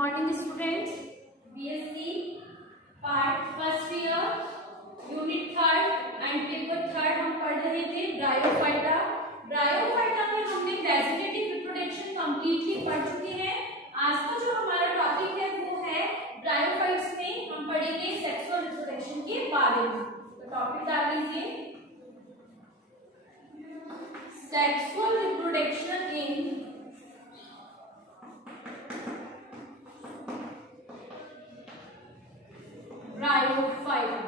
Morning students, BSc part first year unit third and paper third हम पढ़ रहे थे ब्रायोफाइटा। ब्रायोफाइटा में हमने वेजिटेटिव रिप्रोडक्शन कंप्लीटली पढ़ चुके हैं। आज का जो हमारा टॉपिक है वो है ब्रायोफाइट्स में हम पढ़ेंगे सेक्सुअल रिप्रोडक्शन के बारे में। तो टॉपिक डाल लीजिए, sexual reproduction in bryophyta.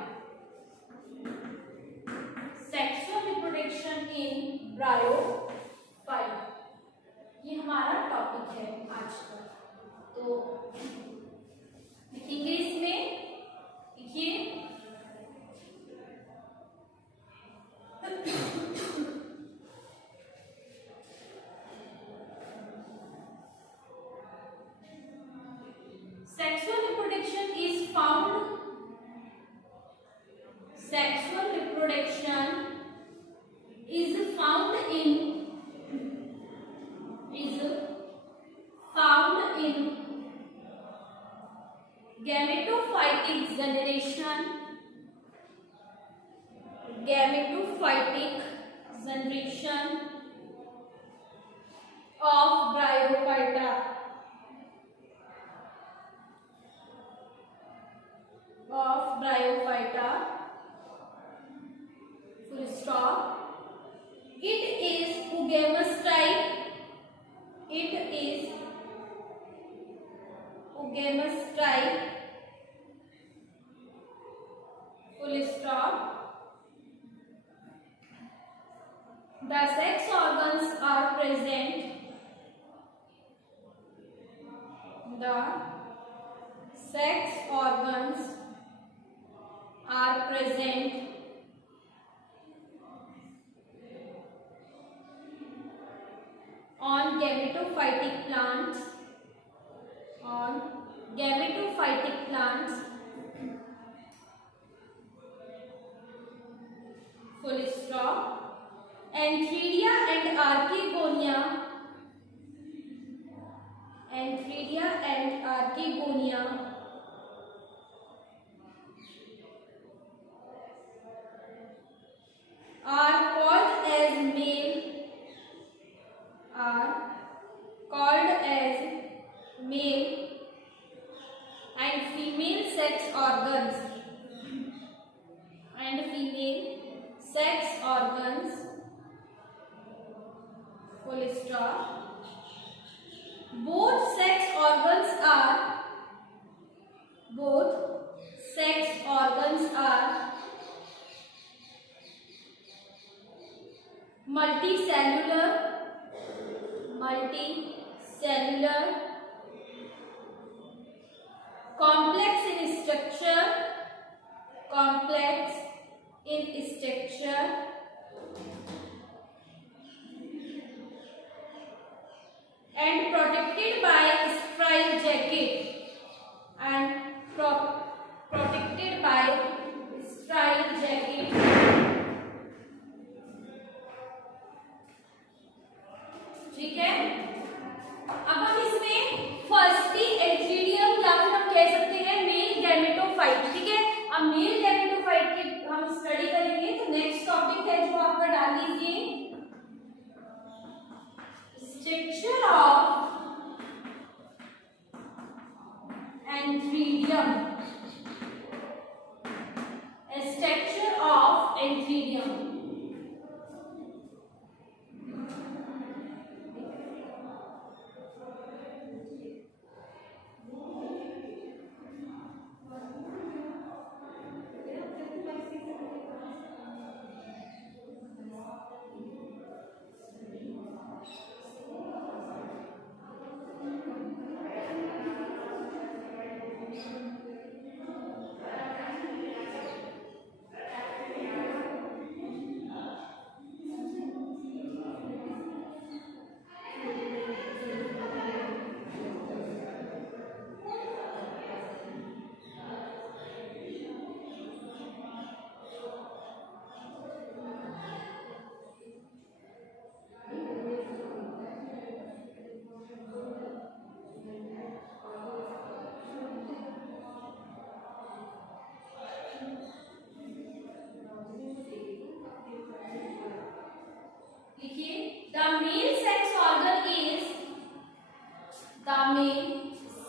Sexual reproduction in bryophyta, ये हमारा टॉपिक है आज का। तो लिखेंगे इसमें, लिखिए sexual reproduction is found in gametophytic generation of bryophyta. Full stop. It is oogamous type. Full stop. The sex organs are present. The sex organs are present on gametophytic plants. Full stop. Antheridia and archegonia are called as male and female sex organs. Full stop. Both sex organs are multicellular, complex in structure, and protected by stripe jacket. ठीक है, अब हम इसमें फर्स्टली एंथीरियम या फिर हम कह सकते हैं मेल गैमेटोफाइट। ठीक है, अब मेल गैमेटोफाइट की हम स्टडी करेंगे। तो नेक्स्ट टॉपिक है जो आपका डाल लीजिए, structure of antheridium.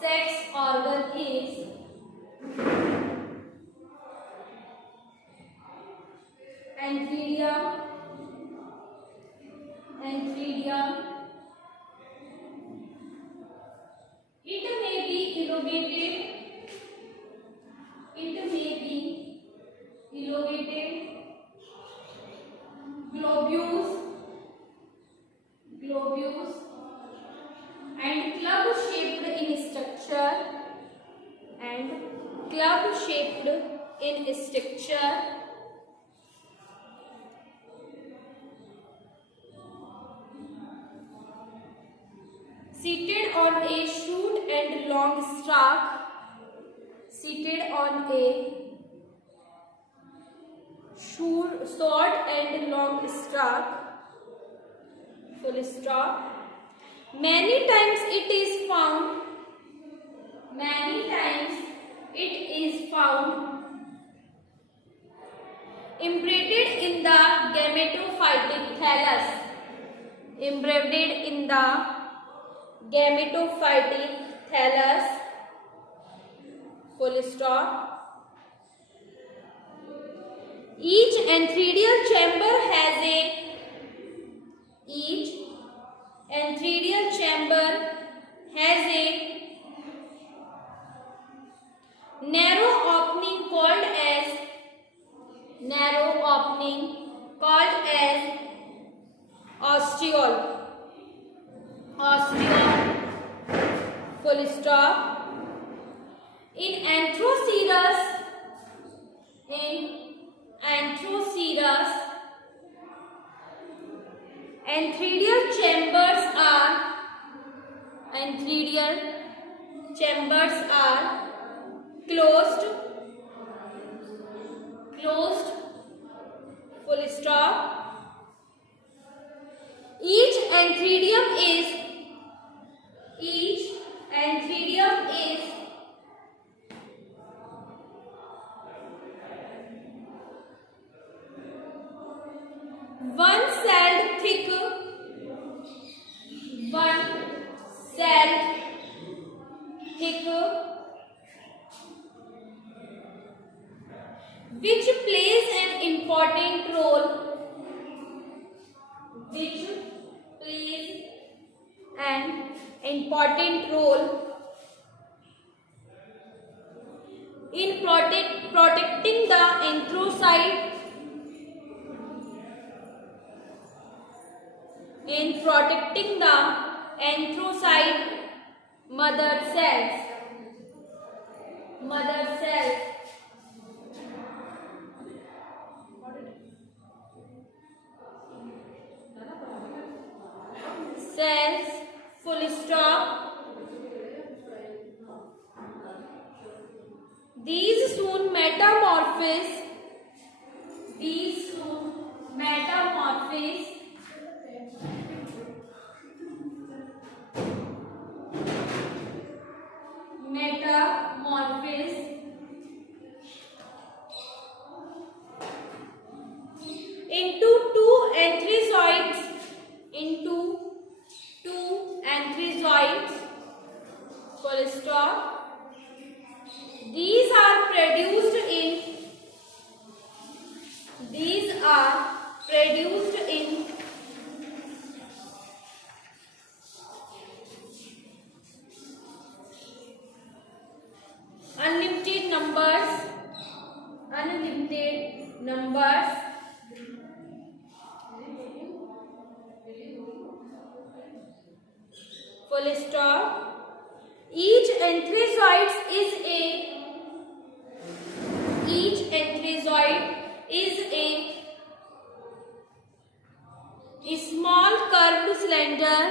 sex organ is antherium. It may be elongated. Globose and club shaped in structure. Seated on a short and long stalk. Short and long stalk. Full stop. Many times it is found embedded in the gametophytic thallus. Full stop. Each antheridial chamber has a narrow opening called as ostiole. Full stop. In Anthroceras, antheridial chambers are closed. Full stop. Each antheridium is one-celled thick which plays an important role in protecting the anthrocyte mother cells. Full stop. These soon metamorphose into two anthrozoids. Full stop. These are produced in unlimited numbers. Full stop. Each anthrozoid is a small curved slender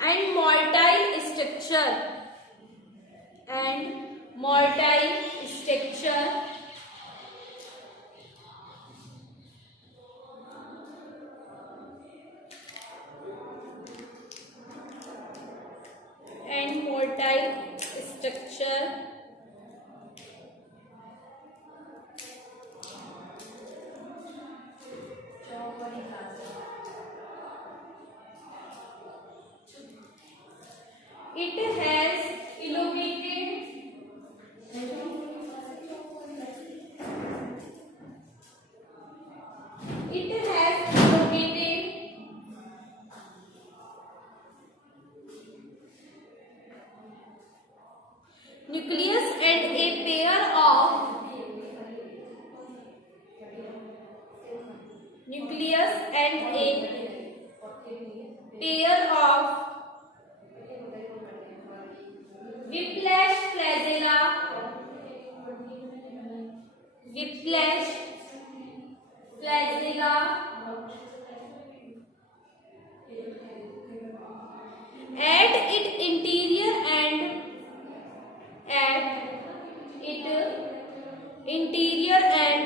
and motile structure. It has elongated. It has elongated nucleus and a pair of nucleus and a pair of whiplash flagella. Whiplash flagella at its interior and at its interior and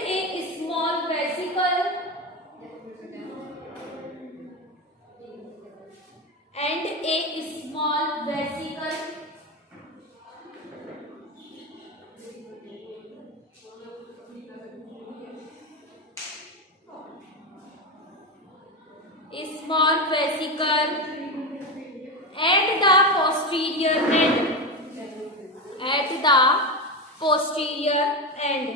a small vesicle and a small vesicle small vesicle at the posterior end. At the posterior end.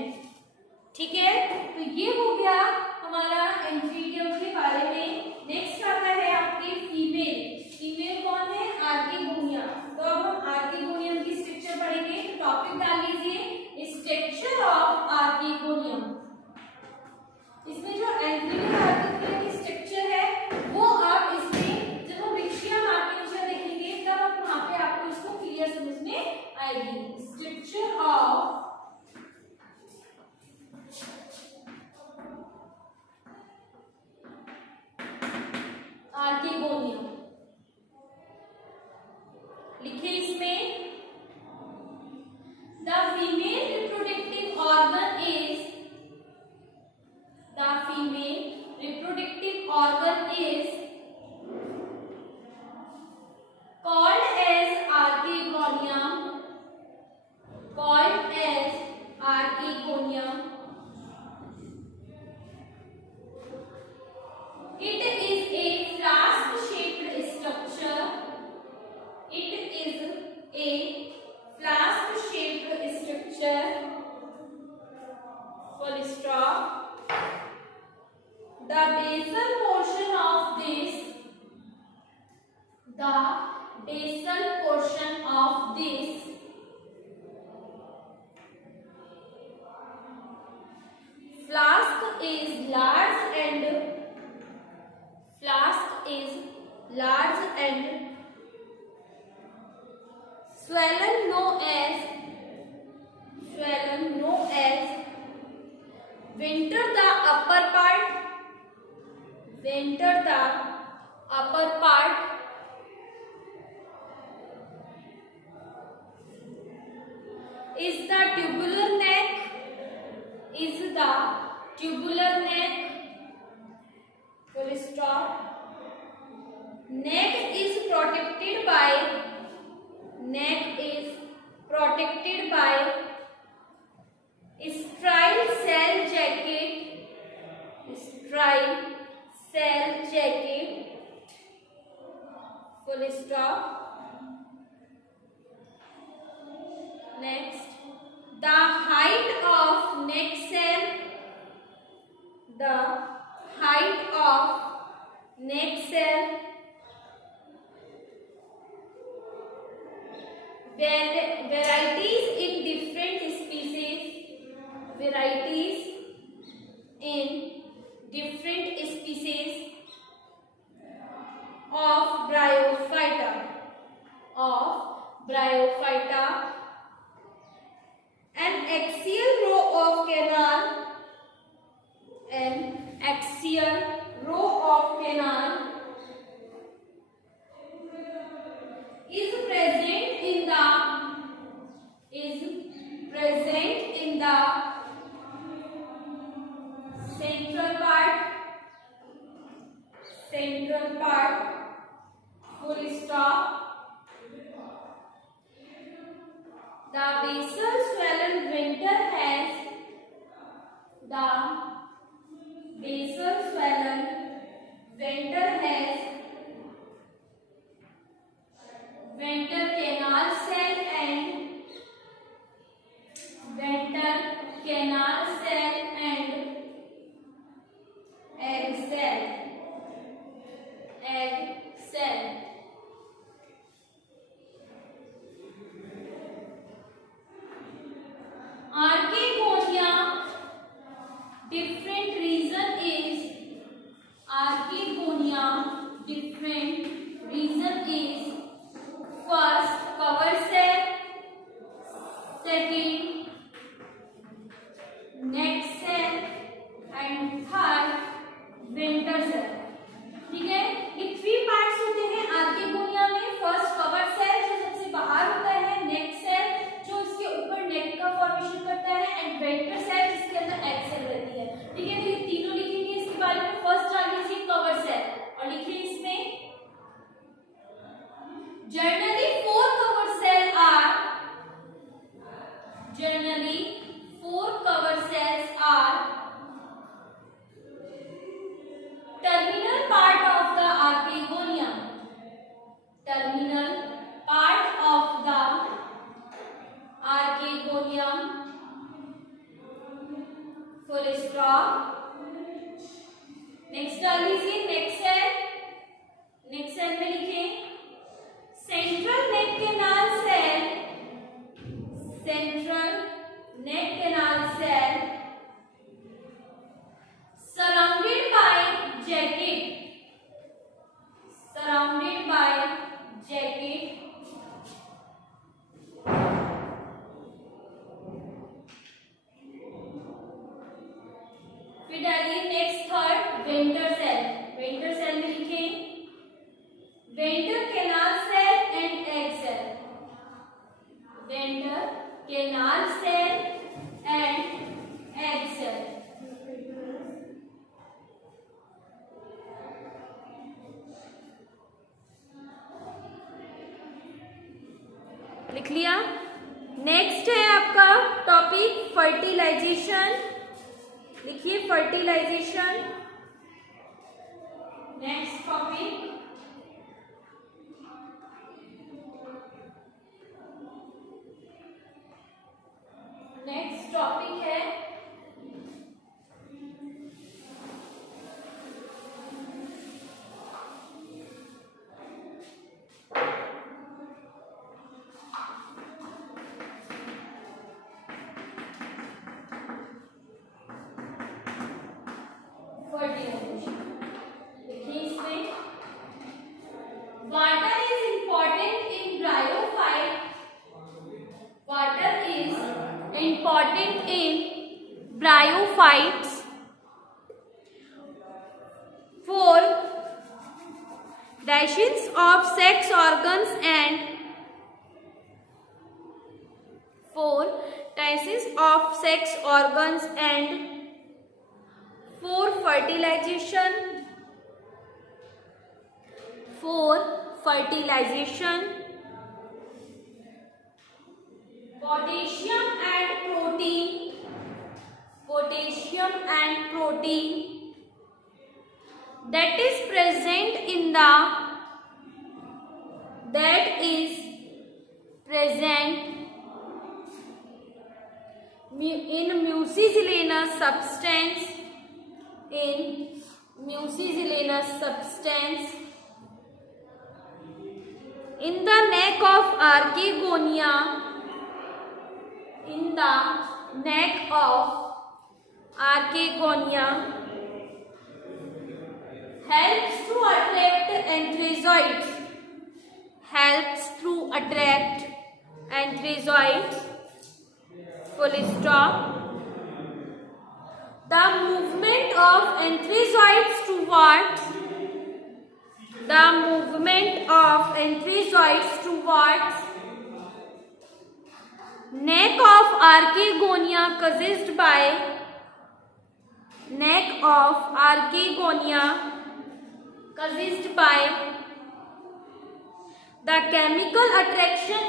ठीक है, तो ये हो गया हमारा एंफीडियम के बारे में। नेक्स्ट आता है आपके फीमेल। फीमेल कौन है? आर्किगोनिया। तो अब हम आर्किगोनियम की स्ट्रक्चर पढ़ेंगे। टॉपिक डाल लीजिए स्ट्रक्चर ऑफ आर्किगोनियम। इसमें जो एंफीडियम आर्किगोनियम की स्ट्रक्चर है वो आप इसमें जब हम रिक्शियम आर्किगोनियम देखेंगे तब वहां पे आपको इसको क्लियर समझ में आएगी। स्ट्रक्चर ऑफ आर्किगोनियम लिखे इसमें the female reproductive organ is called as archegonium. It is a flask-shaped structure. Full stop. The basal portion of this flask is large and swollen known as venter the upper part is the tubular neck full stop. Neck is protected by strial cell jacket full stop. Next, the height of neck cell varieties in different species of Bryophyta. An axial row of canal is present in the central part full stop. ventral canal cell and egg cell. Archegonia different reason is first cover cell, second neck cell and third ventral cell. ठीक है, ये 3 पार्ट्स होते हैं आर्केगोनिया में. First cover cell जो सबसे बाहर होता है, नेक सेल जो इसके ऊपर नेक का फॉर्मेशन करता है एंड वेंट्रल सेल जिसके अंदर एग सेल रहती है. ठीक है, तो ये तीनों लिखेंगे इसके बारे में. फर्स्ट आ लीजिए कवर सेल और लिखिए इसमें जनरली 4 cover cells are terminal part of the archegonia. Full stop. Next डाल लीजिए नेक सेल. नेक सेल में लिखें central neck canal cell surrounded by jacket. फिर डालिए नेक्स्ट थर्ड ventral सेल में लिखें ventral canal cell and egg cell. लिख लिया. नेक्स्ट है आपका टॉपिक फर्टिलाइजेशन. लिखिए फर्टिलाइजेशन. नेक्स्ट टॉपिक है fertilization. देखिए इसमें water is important in bryophyte. Water is important in bryophytes for dashes of sex organs and for fertilization. Potassium and protein that is present in mucilaginous substance in the neck of archegonia. Helps to attract anthrazoids. Full stop. The movement of anthrazoids towards neck of archegonia caused by the chemical attraction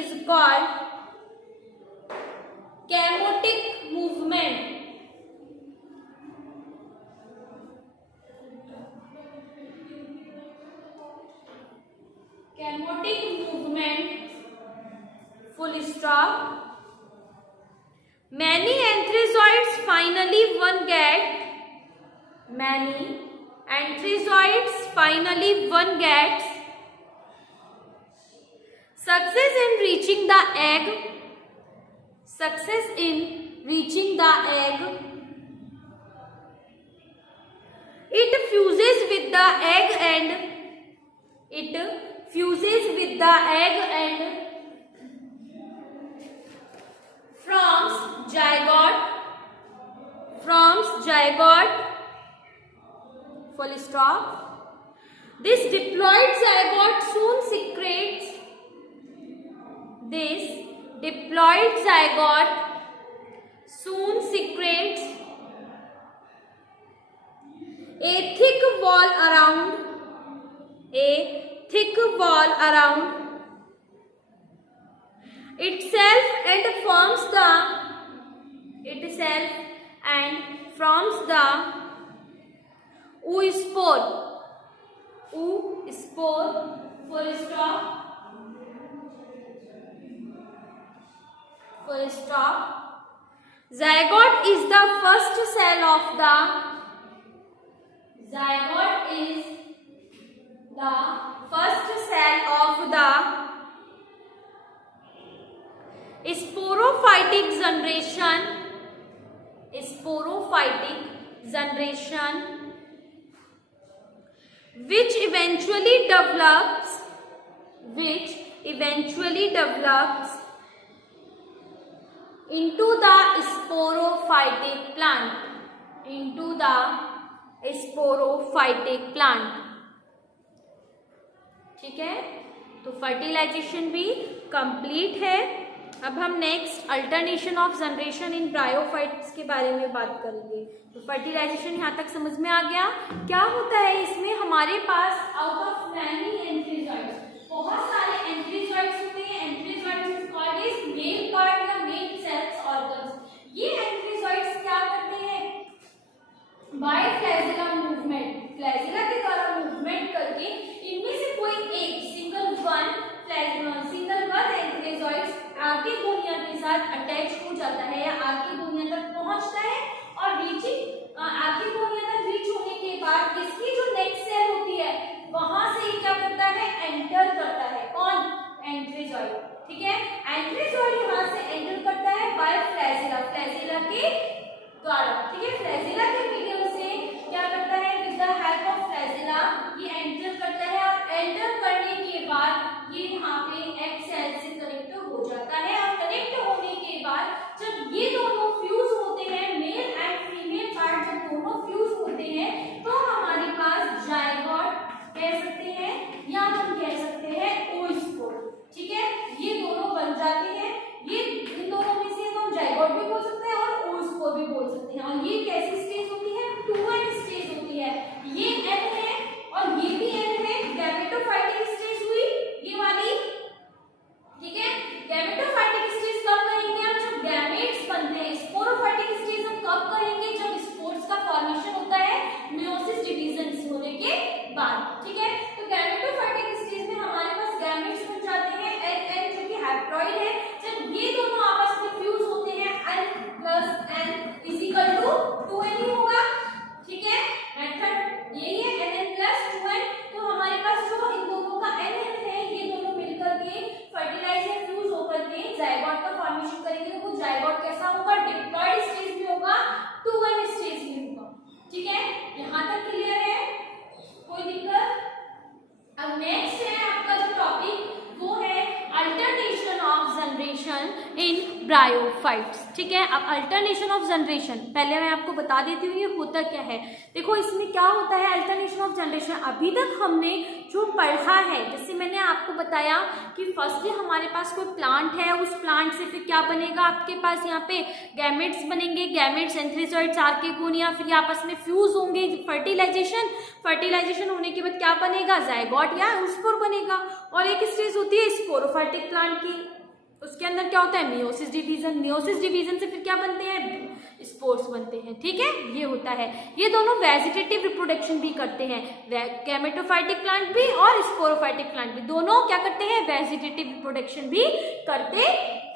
is called chemotic movement. Chemotic movement, full stop. Many anthrazoids finally one gets success in reaching the egg. It fuses with the egg and forms zygote. Full stop. This diploid zygote soon secretes a thick wall around itself and forms the oospore. Full stop. Zygote is the first cell of the sporophytic generation, which eventually develops into the sporophytic plant. ठीक है, तो फर्टिलाइजेशन भी कंप्लीट है. अब हम next alternation of generation in bryophytes के बारे में बात करेंगे. तो फर्टिलाइजेशन यहाँ तक समझ में आ गया. क्या होता है इसमें, हमारे पास आउट ऑफ मैनी एंथ्रीजॉइड्स, बहुत सारे एंथ्रीजॉइड्स होते हैं. Antherozoids is called as male part या मेल सेल्स ऑर्गन्स. ये एंथ्रीजॉइड्स क्या करते हैं, बाय फ्लैजिला के द्वारा मूवमेंट करके इनमें से कोई एक सिंगल वन एंथ्रीजॉइड्स आर्किगोनिया के साथ अटैच हो जाता है या आर्किगोनिया तक पहुंचता है. और आर्किगोनिया तक रीच होने के बाद इसकी जो नेक्स्ट सेल होती है वहां से ये क्या करता है, एंटर करता है. कौन, एंथ्रीजॉइड. ठीक है, एंथ्रीजॉइड यहां से एंटर करता है बाय फ्लैजिला के द्वारा. ठीक है, फ्लैजिला के मीडियम से क्या करता है, with the help of flagella ये एंटर करता है. और एंटर करने के बाद ये यहाँ पे एग सेल से कनेक्ट हो जाता है. और कनेक्ट होने के बाद जब ये दोनों फ्यूज होते हैं, मेल एंड फीमेल पार्ट जब दोनों फ्यूज होते हैं, तो हमारे पास जायगोट कह सकते हैं या हम कह सकते हैं oospore. ठीक है, ये दोनों बन जाते हैं. ये इन दोनों में से हम जायगोट भी बोल सकते हैं और oospore भी बोल सकते हैं. और ये कैसी स्टेज होती है, 2n स्टेज होती है. ये n है और ये भी n है. गैमेटोफाइटिक स्टेज हुई ये वाली. ठीक है, गैमेटोफाइटिक स्टेज कब करेंगे हम, जब गैमेट्स बनते हैं. स्पोरोफाइटिक स्टेज हम कब करेंगे, जब स्पोर्स का फॉर्मेशन होता है मियोसिस डिवीजन होने के बाद. ठीक है, तो गैमेटोफाइटिक स्टेज में हमारे पास गैमेट्स बन जाते हैं n जो कि हैप्लॉइड है. जब ये दोनों आपस में फ्यूज होते हैं n + n = 2n ही होगा. ठीक है, मेथड यही है, nn + 2n. तो हमारे पास जो इन दोनों का nn है, ये दोनों मिलकर के फर्टिलाइज या फ्यूज होकर के जायगोट का फॉर्मेशन करेंगे. तो वो जायगोट कैसा होगा, डिप्लॉइड स्टेज भी होगा, 2n स्टेज भी होगा. ठीक है, यहाँ तक क्लियर है, कोई दिक्कत. अब नेक्स्ट है आपका जो टॉपिक, वो है alternation of generation in bryophytes. ठीक है, अब अल्टरनेशन ऑफ जनरेशन पहले मैं आपको बता देती हूँ ये होता क्या है. देखो इसमें क्या होता है अल्टरनेशन ऑफ जनरेशन. अभी तक हमने जो पढ़ा है, जैसे मैंने आपको बताया कि फर्स्टली हमारे पास कोई प्लांट है, उस प्लांट से फिर क्या बनेगा, आपके पास यहाँ पे गैमेट्स बनेंगे. गैमेट्स एंथ्रीजॉइड्स आर्किगोनिया फिर आपस में फ्यूज होंगे. फर्टिलाइजेशन होने के बाद क्या बनेगा, जायगोट या oospore बनेगा. और एक स्टेज होती है स्पोरोफाइटिक प्लांट की, उसके अंदर क्या होता है, मियोसिस डिवीजन से फिर क्या बनते हैं, स्पोर्स बनते हैं। ठीक है, ये होता है। ये दोनों वेजिटेटिव रिप्रोडक्शन भी करते हैं, गैमेटोफाइटिक प्लांट भी और स्पोरोफाइटिक प्लांट भी, दोनों क्या करते हैं, वेजिटेटिव रिप्रोडक्शन भी करते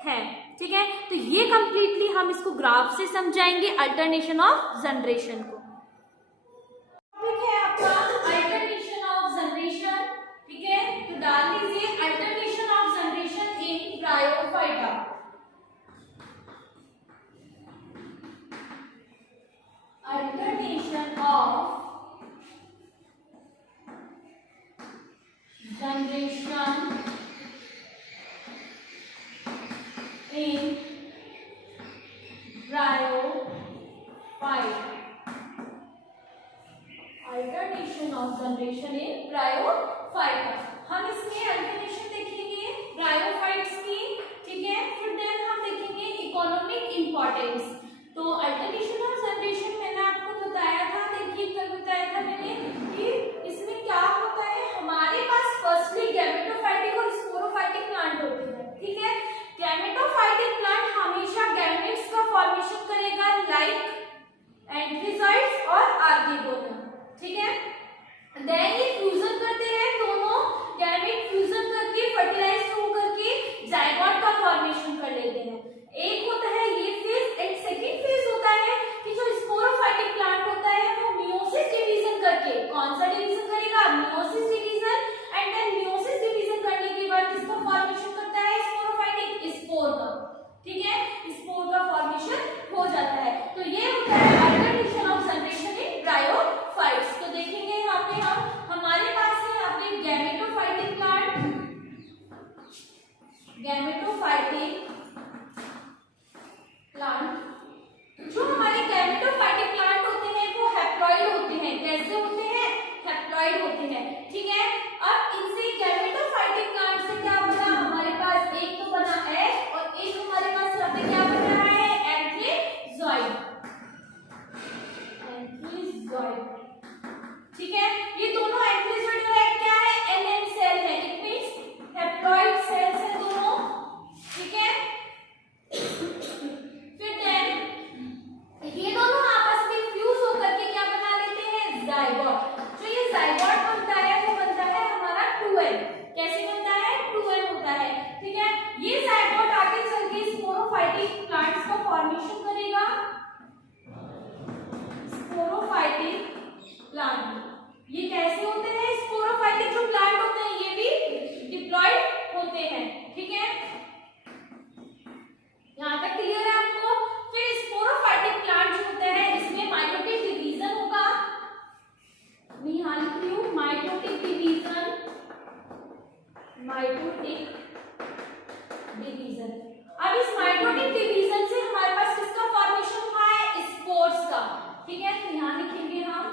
हैं। ठीक है, तो ये कंप्लीटली हम इसको ग्राफ से समझाएंगे, अल्टरनेशन ऑफ जनरेशन को। टॉपिक है आपका अल्टरनेशन ऑफ जनरेशन। ठीक है, तो डाल लीजिए alternation of generation in bryophyta. Alternation of generation in bryophyta. Alternation of generation in bryophyta. हम इसमें अल्टरनेशन देखेंगे ब्रायोफाइट्स की। ठीक है, फिर देन हम देखेंगे इकोनॉमिक इंपॉर्टेंस। तो अल्टरनेशन ऑफ जनरेशन मैंने आपको बताया था, देखिए कल बताया था मैंने कि इसमें क्या होता है, हमारे पास फर्स्टली गैमेटोफाइटिक और स्पोरोफाइटिक प्लांट होते हैं। ठीक है, गैमेटोफाइटिक प्लांट हमेशा गैमेट्स का फॉर्मेशन करेगा, लाइक एंथ्रीजॉइड्स और आर्किगोना। ठीक है, देन ये फ्यूजन करते हैं, दोनों गैमेट फ्यूजन करके फर्टिलाइज हो करके जायगोट का फॉर्मेशन कर लेते हैं। एक होता है ये फेज, एक सेकंड फेज होता है कि जो स्पोरोफाइटिक प्लांट होता है वो मियोसिस डिवीजन करके, कौन सा डिवीजन करेगा, meiosis division, and then meiosis division करने के बाद किसका फॉर्मेशन करता है, स्पोरोफाइटिक, स्पोर का। ठीक है, स्पोर का फॉर्मेशन हो जाता है। तो ये होता है alternation of generation in bryophytes. तो देखेंगे यहाँ पे हम, हमारे पास है यहाँ पे गैमेटोफाइटिक प्लांट, गैमेटोफाइटिक प्लांट। जो हमारे गैमेटोफाइटिक प्लांट होते हैं वो हैप्लॉइड होते हैं। कैसे होते हैं, हैप्लॉइड होते हैं। ठीक है, अब इनसे गैमेटोफाइटिक प्लांट से क्या बना, हमारे पास एक तो बना एग और एक हमारे पास यहाँ पे क्या बन रहा है, एंथ्रीजॉइड। एंथ्रीजॉइड। ठीक है, ये दोनों एंथ्रीजॉइड और एग क्या है, एन सेल है, इट मींस हैप्लॉइड सेल्स है दोनों। ठीक है, ये दोनों आपस में फ्यूज होकर के क्या बना लेते हैं, जायगोट। जो ये जायगोट बनता है वो बनता है हमारा 2n। कैसे बनता है, 2n होता है। ठीक है, ये जायगोट आगे चल के स्पोरोफाइटिक प्लांट्स का फॉर्मेशन करेगा, स्पोरोफाइटिक प्लांट। ये कैसे होते हैं, स्पोरोफाइटिक जो प्लांट होते हैं ये भी डिप्लॉयड होते हैं। ठीक है, यहाँ तक क्लियर है आपको। फिर स्पोरोफाइटिक प्लांट जो होता है इसमें माइटोटिक डिवीजन होगा। मैं यहाँ लिख रही हूँ माइटोटिक डिवीजन, माइटोटिक डिवीजन। अब इस माइटोटिक डिवीजन से हमारे पास किसका फॉर्मेशन हुआ है, स्पोर्स का। ठीक है, तो यहाँ लिखेंगे हम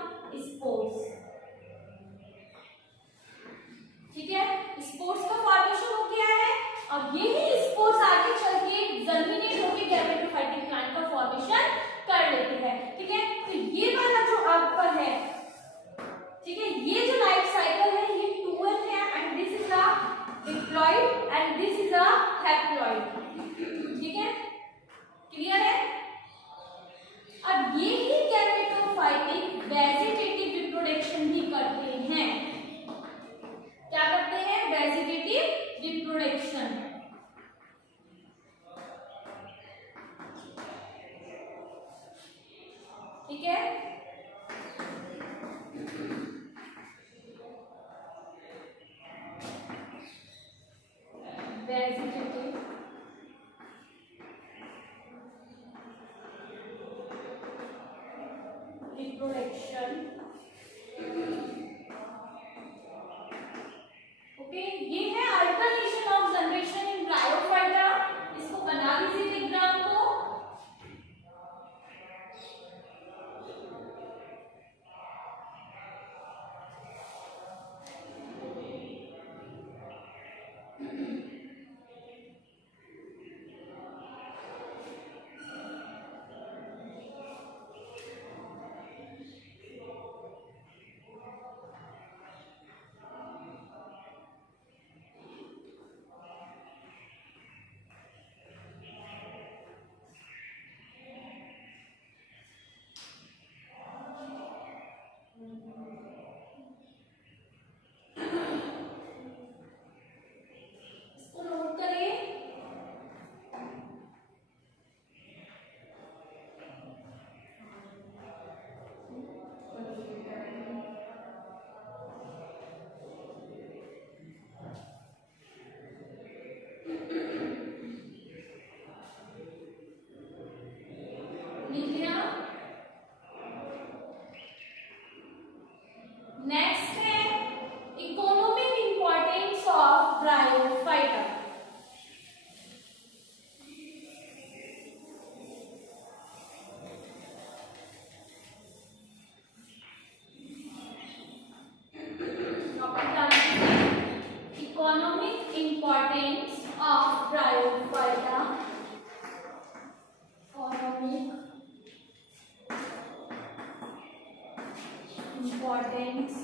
importance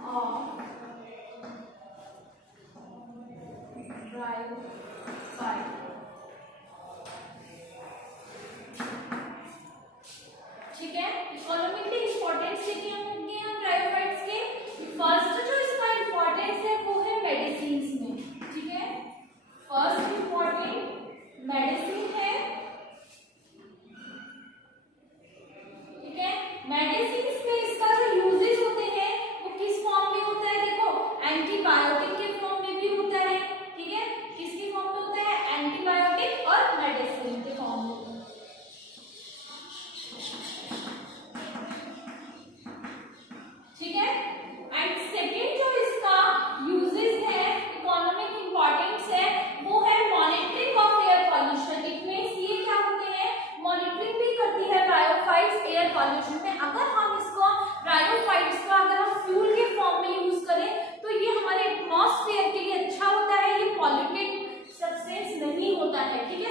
of bryophyte. ठीक है, इकोनॉमिकली इंपॉर्टेंस देखेंगे हम ब्रायोफाइट्स के। फर्स्ट जो इसका इंपॉर्टेंस है वो है मेडिसिन्स में। ठीक है, फर्स्ट इंपॉर्टेंट मेडिसिन है। ठीक है, मेडिसिन्स में इसका जो यूजेस होते हैं वो किस फॉर्म में होता है? देखो, एंटीबायोटिक के फॉर्म में भी होता है। ठीक है, किसके फॉर्म में होता है? एंटीबायोटिक और मेडिसिन के फॉर्म में। ठीक है, एंड सेकेंड जो इसका यूजेस है, इकोनॉमिक इंपॉर्टेंस है, वो है monitoring of air pollution. It means ये क्या होते हैं? मॉनिटरिंग भी करती है ब्रायोफाइट्स एयर पॉल्यूशन में। अगर हम इसको ब्रायोफाइट्स का अगर हम फ्यूल के फॉर्म में यूज करें तो ये हमारे एटमॉस्फेयर के लिए अच्छा होता है। ये पॉल्यूटेड सब्सटेंस नहीं होता है। ठीक है,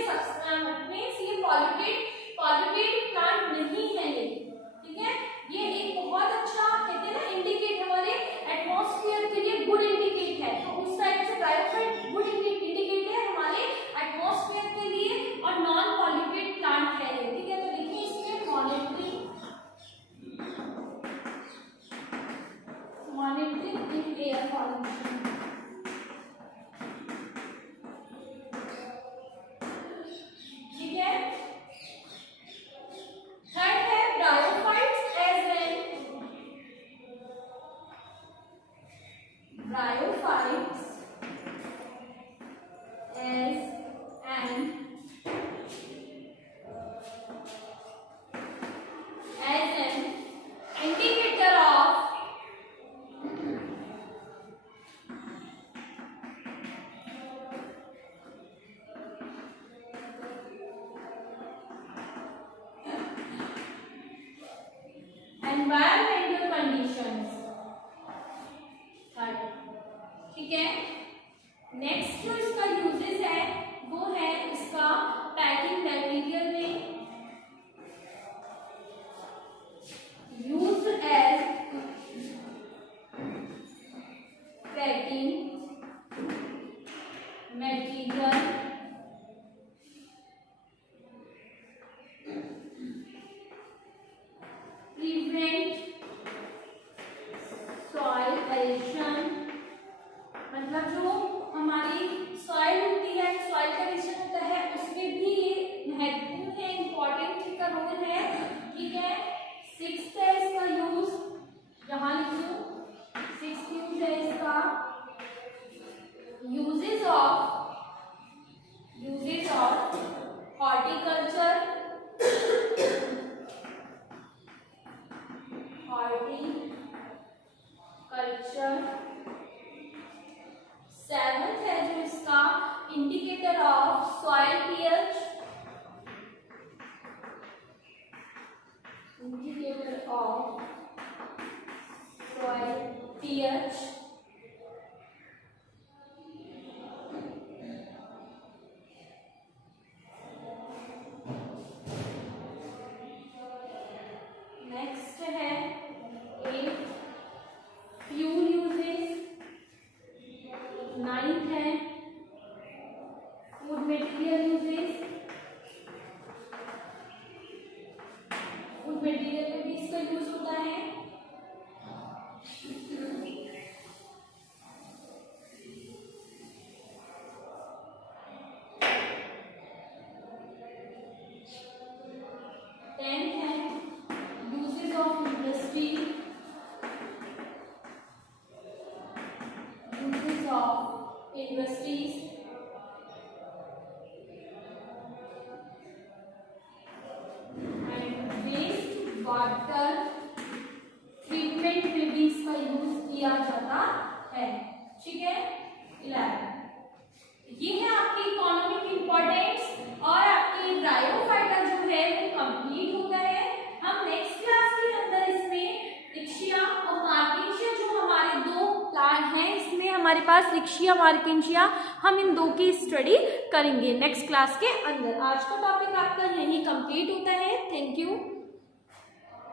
मींस ये पॉल्यूटेड प्लांट नहीं है ये। ठीक है, ये एक बहुत अच्छा कहते हैं ना इंडिकेट, हमारे एटमॉस्फेयर के लिए गुड इंडिकेट है। तो उस टाइप से ब्रायोफाइट गुड इंडिकेट है हमारे एटमॉस्फेयर के लिए और नॉन पॉल्यूटेड प्लांट है ये। ठीक है, तो देखिए इसमें मॉनिटरिंग इन एयर पॉल्यूशन। ठीक है, थर्ड है bryophytes as an indicator of environmental conditions। ठीक है, नेक्स्ट जो इसका यूजेस है वो है इसका पैकिंग मटेरियल में used as packing material prevent soil erosion. मतलब जो हमारी सॉइल होती है, सॉइल का एरोशन होता है, उसमें भी ये महत्वपूर्ण है, इंपॉर्टेंट इसका रोल है। ठीक है, सिक्स्थ है इसका यूज, यहाँ लिख लो, सिक्स्थ यूज है इसका यूजेस ऑफ हॉर्टिकल्चर सेवंथ है जो इसका indicator of soil pH, indicator of soil pH. Next है एट फ्यूल यूजेस। नाइन्थ है food material uses. Food material में भी इसका यूज होता है। टेंथ है uses of industry, uses of industries. And waste water treatment में भी इसका यूज किया जाता है। ठीक है, 11 ये है आपकी इकोनॉमिक इंपॉर्टेंस और आपकी ब्रायोफाइटा जो है वो कंप्लीट होता है। हम नेक्स्ट क्लास के अंदर इसमें रिक्शिया और मार्केशिया जो हमारे दो प्लांट हैं, इसमें हमारे पास रिक्शिया मार्केशिया, हम इन दो की स्टडी करेंगे नेक्स्ट क्लास के अंदर। आज का टॉपिक आपका यही कंप्लीट होता है। Thank you.